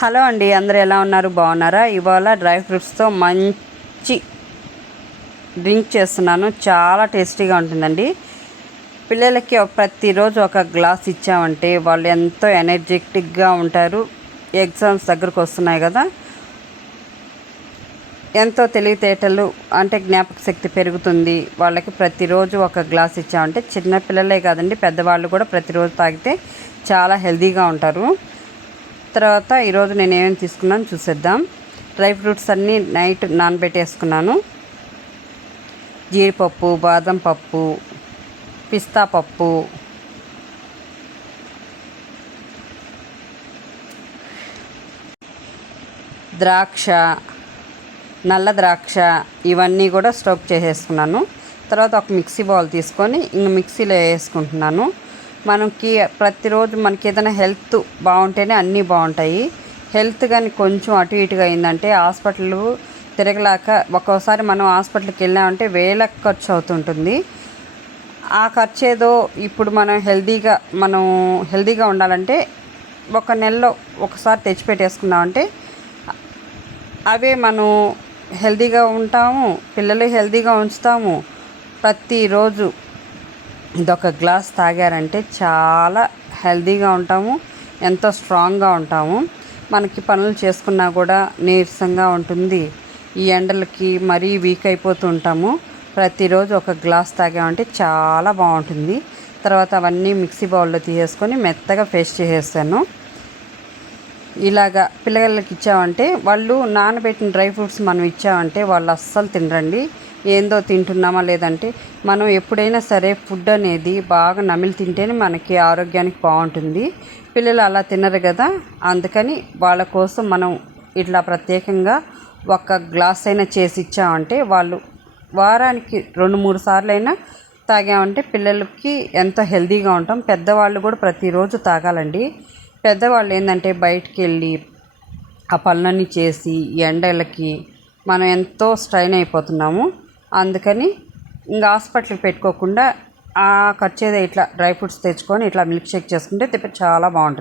Hello అండి అందరూ ఎలా ఉన్నారు? బాగున్నారా? ఇవాళ డ్రై ఫ్రూట్స్తో మంచి డ్రింక్ చేస్తున్నాను. చాలా టేస్టీగా ఉంటుందండి. పిల్లలకి ప్రతిరోజు ఒక గ్లాస్ ఇచ్చామంటే వాళ్ళు ఎంతో ఎనర్జెటిక్గా ఉంటారు. ఎగ్జామ్స్ దగ్గరకు వస్తున్నాయి కదా. ఎంతో తెలివితేటలు అంటే జ్ఞాపక శక్తి పెరుగుతుంది. వాళ్ళకి ప్రతిరోజు ఒక గ్లాస్ ఇచ్చామంటే చిన్న పిల్లలే కాదండి పెద్దవాళ్ళు కూడా ప్రతిరోజు తాగితే చాలా హెల్తీగా ఉంటారు. తర్వాత ఈరోజు నేను ఏమేమి తీసుకున్నాను చూసేద్దాం. డ్రై ఫ్రూట్స్ అన్నీ నైట్ నానబెట్టేసుకున్నాను. జీడిపప్పు బాదం పప్పు పిస్తా పప్పు. ద్రాక్ష నల్ల ద్రాక్ష ఇవన్నీ కూడా స్టోక్ చేసేసుకున్నాను. తర్వాత ఒక మిక్సీ బౌల్ తీసుకొని ఇంక మిక్సీలో వేసుకుంటున్నాను. మనకి ప్రతిరోజు మనకి ఏదైనా హెల్త్ బాగుంటేనే అన్నీ బాగుంటాయి. హెల్త్ కానీ కొంచెం అటు ఇటుగా అయిందంటే హాస్పిటల్ తిరగలేక ఒక్కోసారి మనం హాస్పిటల్కి వెళ్ళామంటే వేల ఖర్చు అవుతుంటుంది. ఆ ఖర్చు ఏదో ఇప్పుడు మనం హెల్తీగా మనం హెల్తీగా ఉండాలంటే ఒక నెలలో ఒకసారి తెచ్చిపెట్టేసుకున్నామంటే అవే మనం హెల్తీగా ఉంటాము పిల్లలు హెల్తీగా ఉంచుతాము. ప్రతిరోజు ఇదొక గ్లాస్ తాగారంటే చాలా హెల్తీగా ఉంటాము ఎంతో స్ట్రాంగ్గా ఉంటాము. మనకి పనులు చేసుకున్నా కూడా నీరసంగా ఉంటుంది. ఈ ఎండలకి మరీ వీక్ అయిపోతూ ఉంటాము. ప్రతిరోజు ఒక గ్లాస్ తాగామంటే చాలా బాగుంటుంది. తర్వాత అవన్నీ మిక్సీ బౌల్లో తీసేసుకొని మెత్తగా పేస్ట్ చేసేస్తాను. ఇలాగా పిల్లలకి ఇచ్చామంటే వాళ్ళు నానబెట్టిన డ్రై ఫ్రూట్స్ మనం ఇచ్చామంటే వాళ్ళు అస్సలు తినరండి. ఏందో తింటున్నామా లేదంటే మనం ఎప్పుడైనా సరే ఫుడ్ అనేది బాగా నమిలి తింటేనే మనకి ఆరోగ్యానికి బాగుంటుంది. పిల్లలు అలా తినరు కదా అందుకని వాళ్ళ కోసం మనం ఇట్లా ప్రత్యేకంగా ఒక గ్లాస్ అయినా చేసి ఇచ్చామంటే వాళ్ళు వారానికి రెండు మూడు సార్లు అయినా తాగామంటే పిల్లలకి ఎంతో హెల్తీగా ఉంటాం. పెద్దవాళ్ళు కూడా ప్రతిరోజు తాగాలండి. పెద్దవాళ్ళు ఏంటంటే బయటికి వెళ్ళి ఆ పనులన్నీ చేసి ఎండలకి మనం ఎంతో స్ట్రైన్ అయిపోతున్నాము. అందుకని ఇంకా హాస్పిటల్ పెట్టుకోకుండా ఆ ఖర్చు ఏదో ఇట్లా డ్రై ఫ్రూట్స్ తెచ్చుకొని ఇట్లా మిల్క్ షేక్ చేసుకుంటే తిప్ప చాలా బాగుంటుంది.